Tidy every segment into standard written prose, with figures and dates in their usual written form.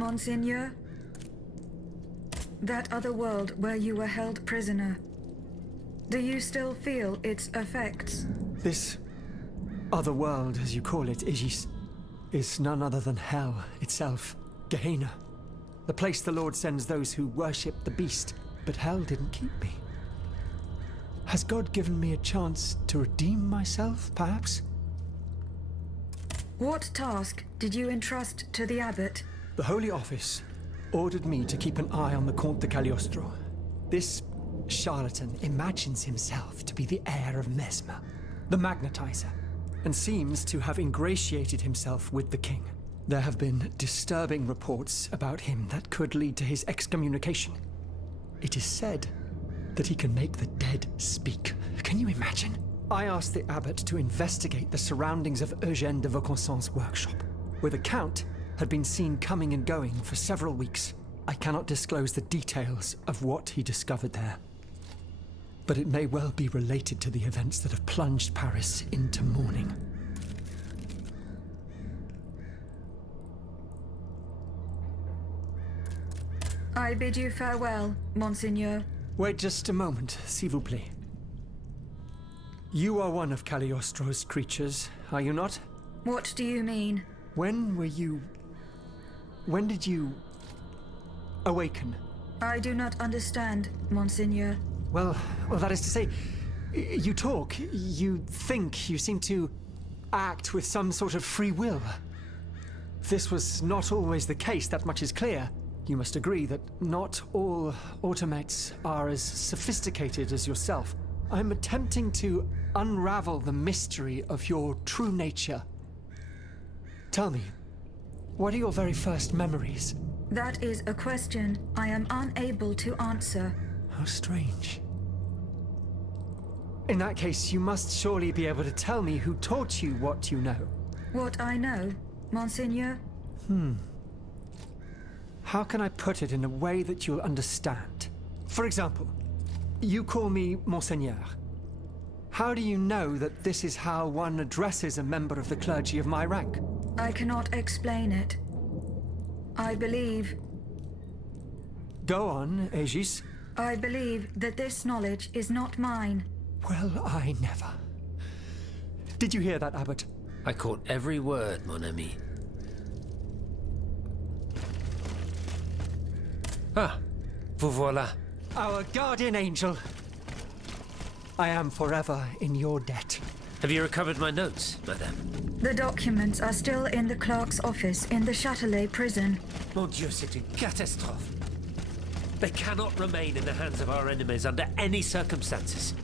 Monseigneur? That other world where you were held prisoner. Do you still feel its effects? This other world, as you call it, Aegis, is none other than hell itself. Gehenna. The place the Lord sends those who worship the beast. But hell didn't keep me. Has God given me a chance to redeem myself, perhaps? What task did you entrust to the abbot? The Holy Office ordered me to keep an eye on the Comte de Cagliostro. This charlatan imagines himself to be the heir of Mesmer, the magnetizer, and seems to have ingratiated himself with the king. There have been disturbing reports about him that could lead to his excommunication. It is said that he can make the dead speak. Can you imagine? I asked the abbot to investigate the surroundings of Eugène de Vaucansant's workshop, where the Count had been seen coming and going for several weeks. I cannot disclose the details of what he discovered there, but it may well be related to the events that have plunged Paris into mourning. I bid you farewell, Monseigneur. Wait just a moment, s'il vous plaît. You are one of Cagliostro's creatures, are you not? What do you mean? When did you awaken? I do not understand, Monseigneur. Well, that is to say, you talk, you think, you seem to act with some sort of free will. This was not always the case, that much is clear. You must agree that not all automates are as sophisticated as yourself. I'm attempting to unravel the mystery of your true nature. Tell me, what are your very first memories? That is a question I am unable to answer. How strange. In that case, you must surely be able to tell me who taught you what you know. What I know, Monseigneur? How can I put it in a way that you'll understand? For example, you call me Monseigneur. How do you know that this is how one addresses a member of the clergy of my rank? I cannot explain it. I believe... Go on, Aegis. I believe that this knowledge is not mine. Well, I never. Did you hear that, Abbot? I caught every word, mon ami. Ah, vous voilà. Our guardian angel. I am forever in your debt. Have you recovered my notes, madame? The documents are still in the clerk's office in the Châtelet prison. Mon Dieu, c'est une catastrophe. They cannot remain in the hands of our enemies under any circumstances.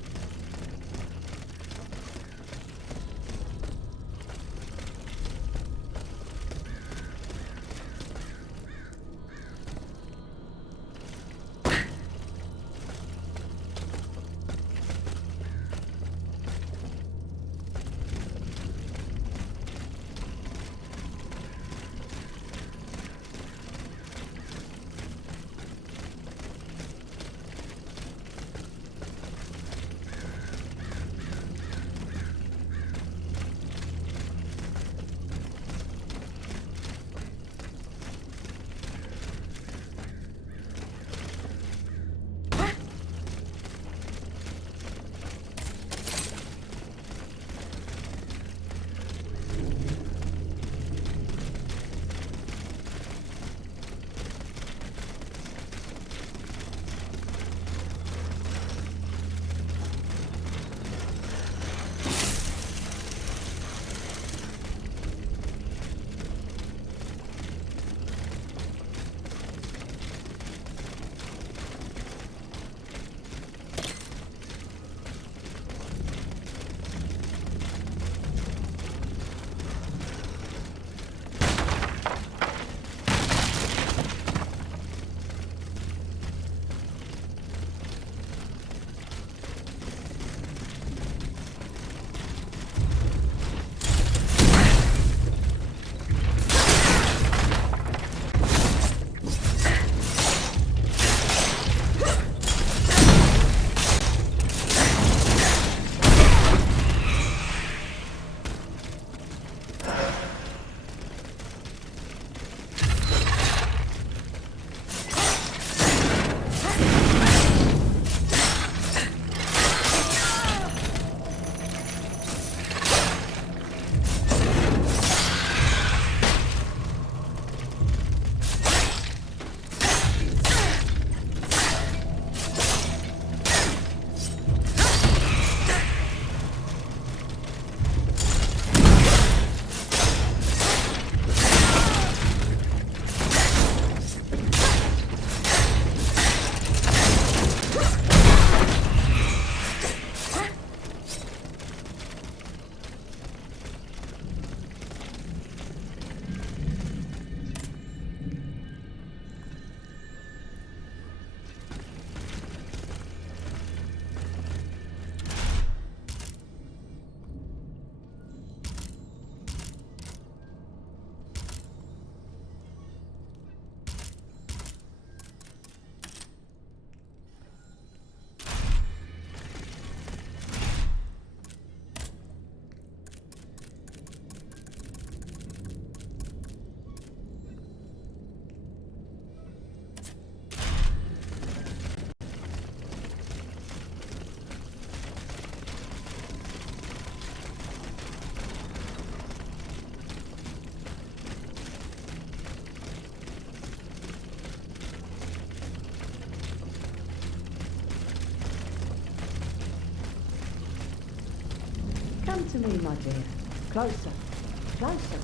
to me, my dear. Closer. Closer.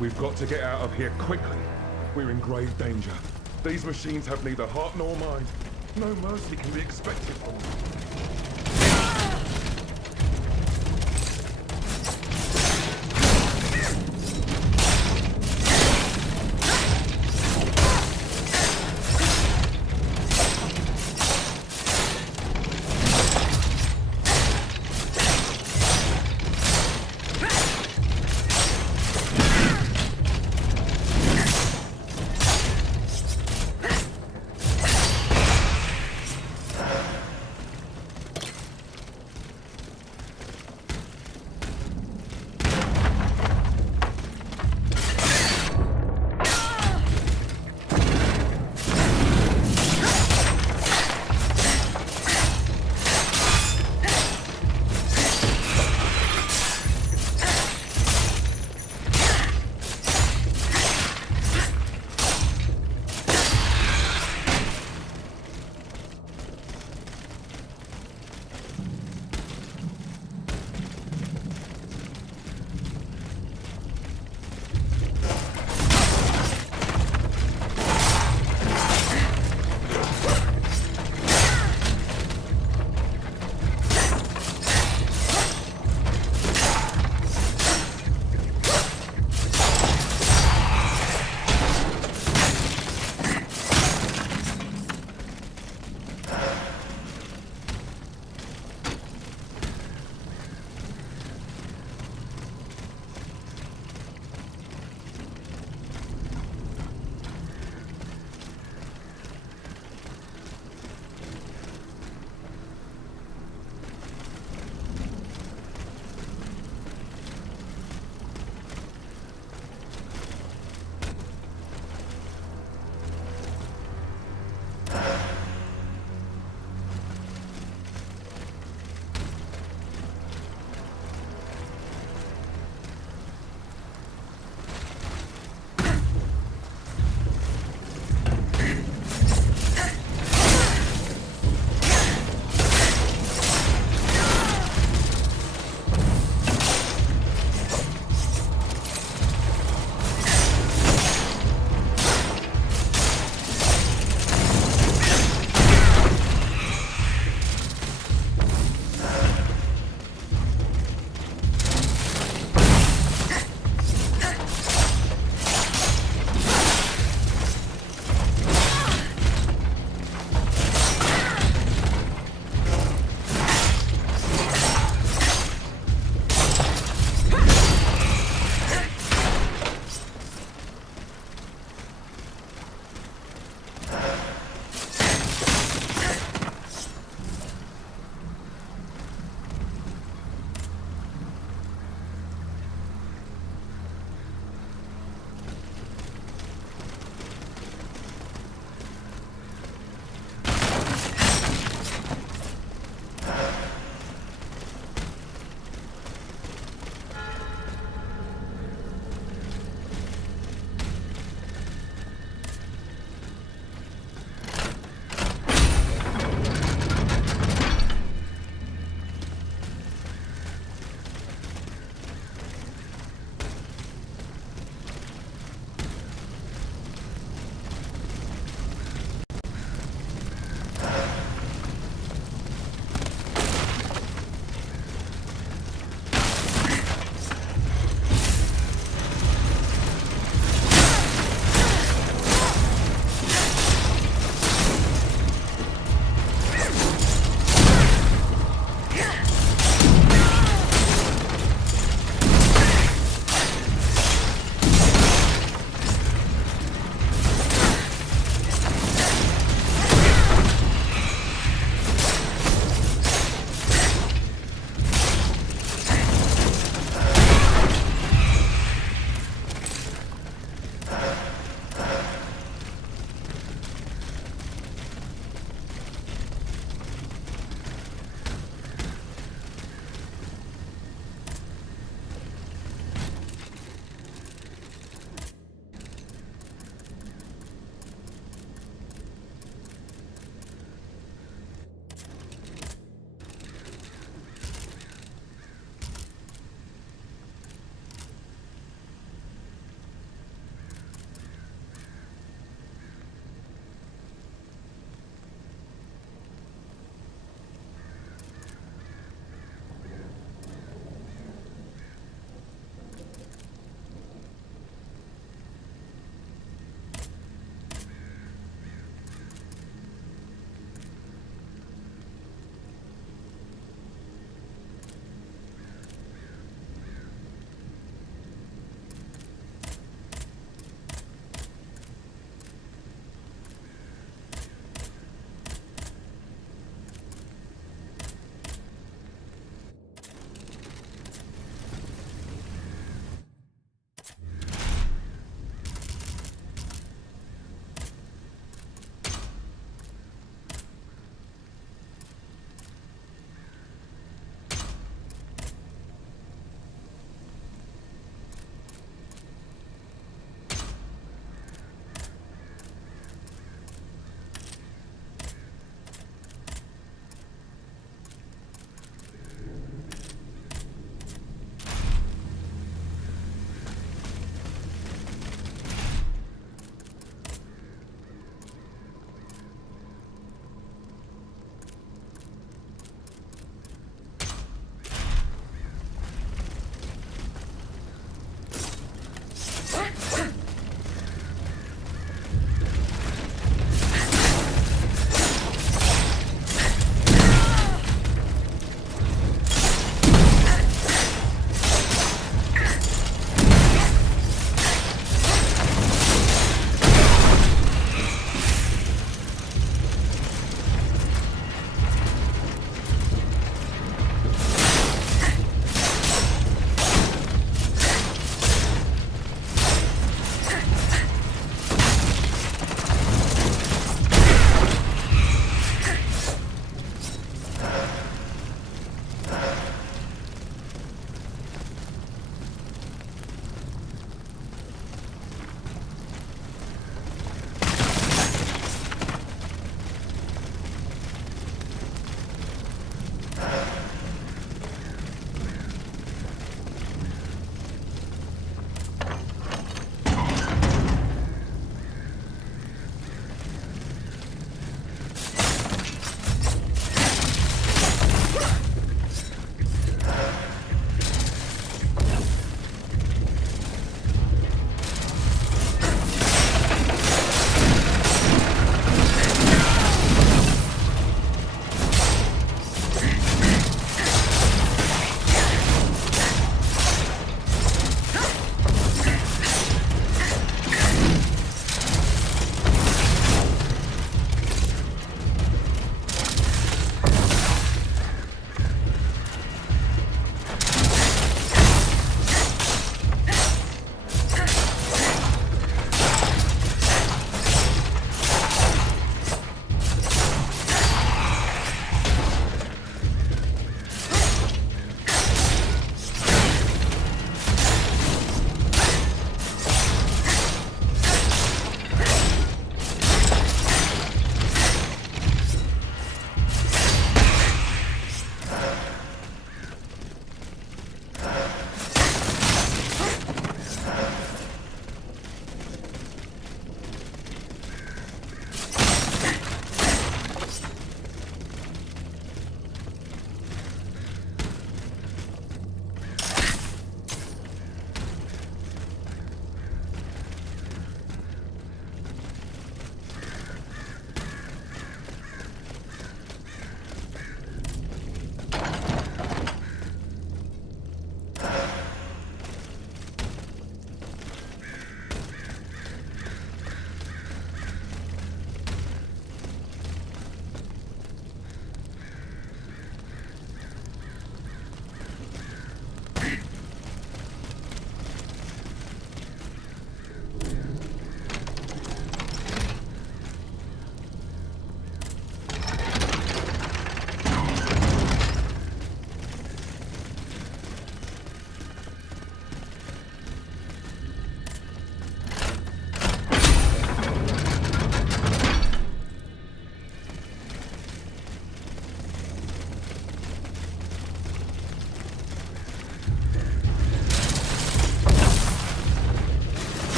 We've got to get out of here quickly. We're in grave danger. These machines have neither heart nor mind. No mercy can be expected from them.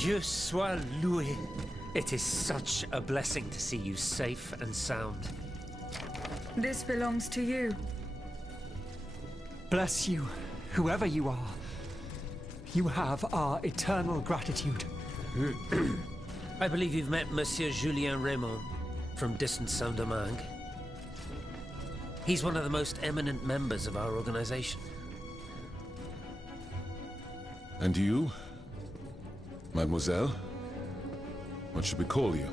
Dieu soit loué. It is such a blessing to see you safe and sound. This belongs to you. Bless you, whoever you are. You have our eternal gratitude. I believe you've met Monsieur Julien Raymond from distant Saint-Domingue. He's one of the most eminent members of our organization. And you? Mademoiselle? What should we call you?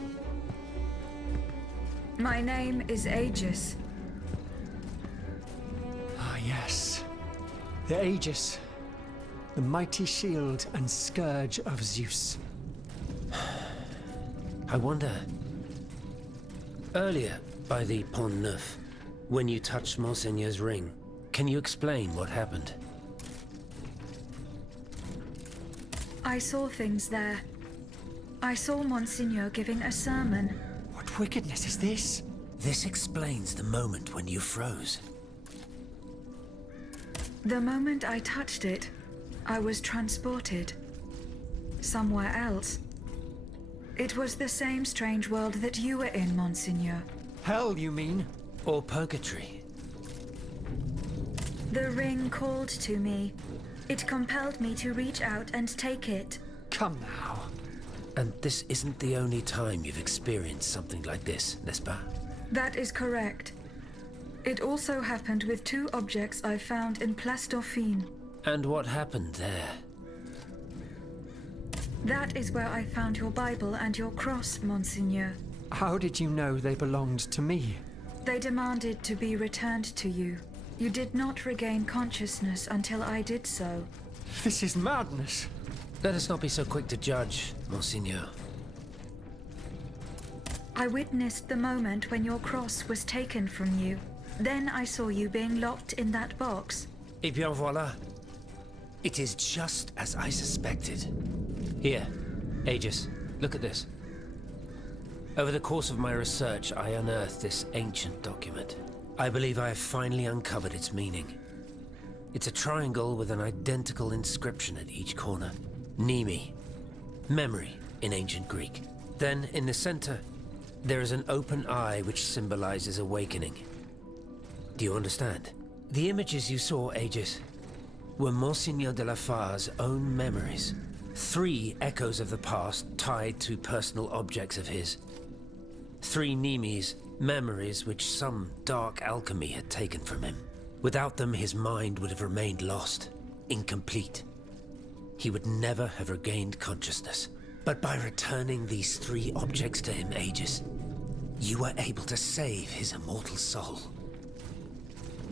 My name is Aegis. Ah, yes. The Aegis. The mighty shield and scourge of Zeus. I wonder... Earlier, by the Pont Neuf, when you touched Monseigneur's ring, can you explain what happened? I saw things there. I saw Monsignor giving a sermon. What wickedness is this? This explains the moment when you froze. The moment I touched it, I was transported. Somewhere else. It was the same strange world that you were in, Monsignor. Hell, you mean? Or purgatory. The ring called to me. It compelled me to reach out and take it. Come now. And this isn't the only time you've experienced something like this, n'est-ce pas? That is correct. It also happened with two objects I found in Place Dauphine. And what happened there? That is where I found your Bible and your cross, Monsignor. How did you know they belonged to me? They demanded to be returned to you. You did not regain consciousness until I did so. This is madness. Let us not be so quick to judge, Monseigneur. I witnessed the moment when your cross was taken from you. Then I saw you being locked in that box. Et bien voilà. It is just as I suspected. Here, Aegis, look at this. Over the course of my research, I unearthed this ancient document. I believe I have finally uncovered its meaning. It's a triangle with an identical inscription at each corner. Mneme, memory in ancient Greek. Then, in the center, there is an open eye which symbolizes awakening. Do you understand? The images you saw, Aegis, were Monseigneur de la Far's own memories. 3 echoes of the past tied to personal objects of his. 3 Mnemes, memories which some dark alchemy had taken from him. Without them, his mind would have remained lost, incomplete. He would never have regained consciousness. But by returning these 3 objects to him, Aegis, you were able to save his immortal soul.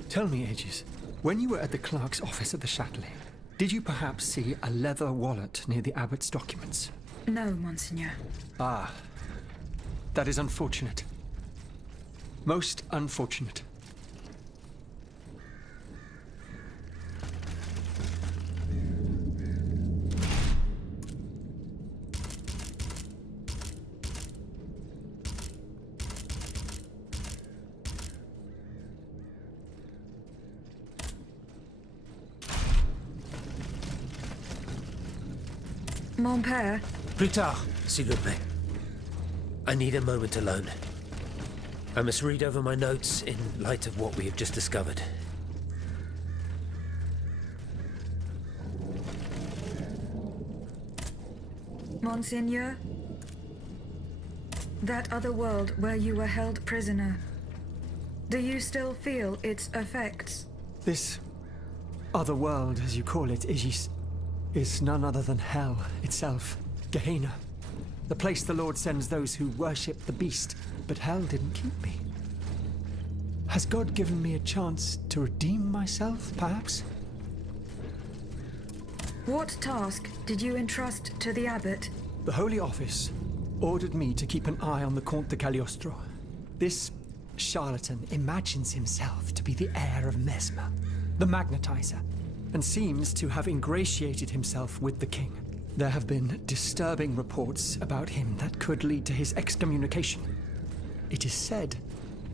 Tell me, Aegis, when you were at the clerk's office at the Châtelet, did you perhaps see a leather wallet near the abbot's documents? No, Monsignor. Ah, that is unfortunate. Most unfortunate. Mon père. Plus tard, s'il vous plaît. I need a moment alone. I must read over my notes in light of what we have just discovered. Monseigneur, that other world where you were held prisoner, do you still feel its effects? This other world, as you call it, Aegis, is none other than hell itself. Gehenna. The place the Lord sends those who worship the beast. But hell didn't keep me. Has God given me a chance to redeem myself, perhaps? What task did you entrust to the abbot? The Holy Office ordered me to keep an eye on the Comte de Cagliostro. This charlatan imagines himself to be the heir of Mesmer, the magnetizer, and seems to have ingratiated himself with the king. There have been disturbing reports about him that could lead to his excommunication. It is said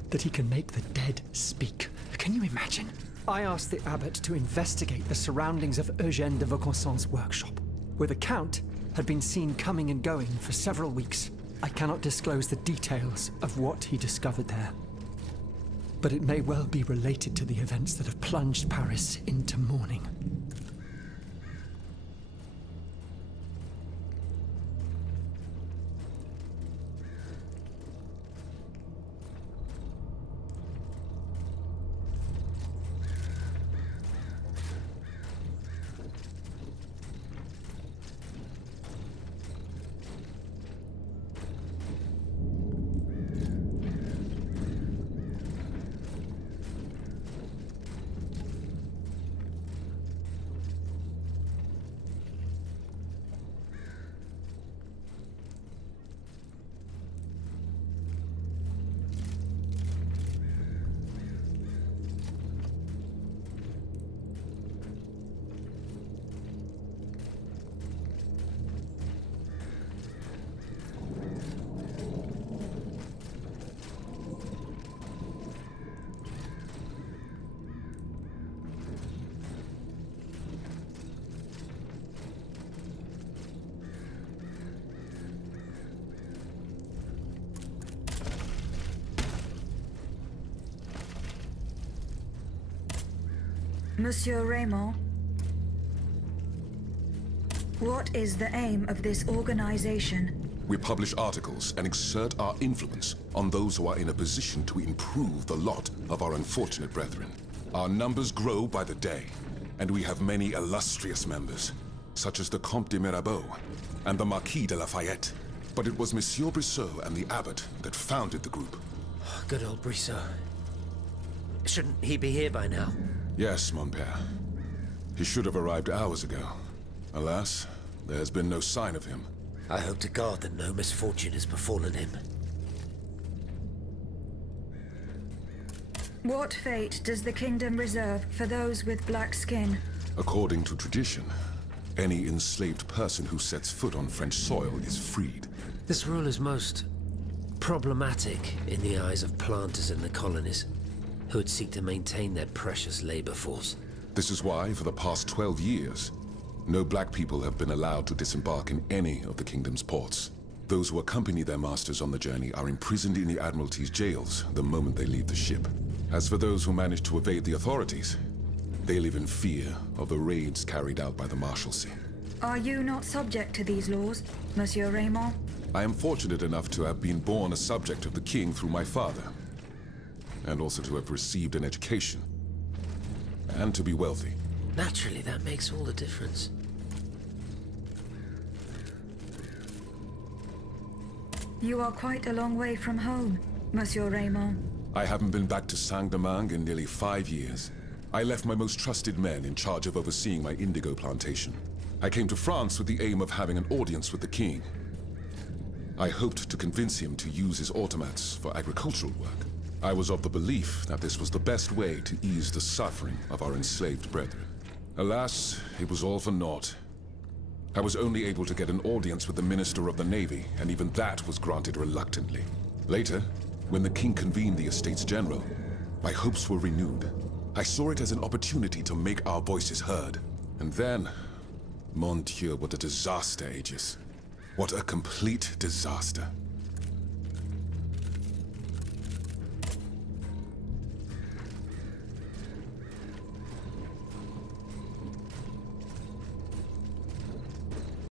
that he can make the dead speak. Can you imagine? I asked the abbot to investigate the surroundings of Eugène de Vaucanson's workshop, where the Count had been seen coming and going for several weeks. I cannot disclose the details of what he discovered there, but it may well be related to the events that have plunged Paris into mourning. Monsieur Raymond, what is the aim of this organization? We publish articles and exert our influence on those who are in a position to improve the lot of our unfortunate brethren. Our numbers grow by the day, and we have many illustrious members, such as the Comte de Mirabeau and the Marquis de Lafayette. But it was Monsieur Brissot and the abbot that founded the group. Good old Brissot. Shouldn't he be here by now? Yes, mon père. He should have arrived hours ago. Alas, there has been no sign of him. I hope to God that no misfortune has befallen him. What fate does the kingdom reserve for those with black skin? According to tradition, any enslaved person who sets foot on French soil is freed. This rule is most problematic in the eyes of planters in the colonies, who would seek to maintain their precious labor force. This is why, for the past 12 years, no black people have been allowed to disembark in any of the kingdom's ports. Those who accompany their masters on the journey are imprisoned in the Admiralty's jails the moment they leave the ship. As for those who manage to evade the authorities, they live in fear of the raids carried out by the Marshalsea. Are you not subject to these laws, Monsieur Raymond? I am fortunate enough to have been born a subject of the king through my father, and also to have received an education, and to be wealthy. Naturally, that makes all the difference. You are quite a long way from home, Monsieur Raymond. I haven't been back to Saint-Domingue in nearly 5 years. I left my most trusted men in charge of overseeing my indigo plantation. I came to France with the aim of having an audience with the king. I hoped to convince him to use his automats for agricultural work. I was of the belief that this was the best way to ease the suffering of our enslaved brethren. Alas, it was all for naught. I was only able to get an audience with the Minister of the Navy, and even that was granted reluctantly. Later, when the king convened the Estates General, my hopes were renewed. I saw it as an opportunity to make our voices heard. And then, mon Dieu, what a disaster, Aegis. What a complete disaster.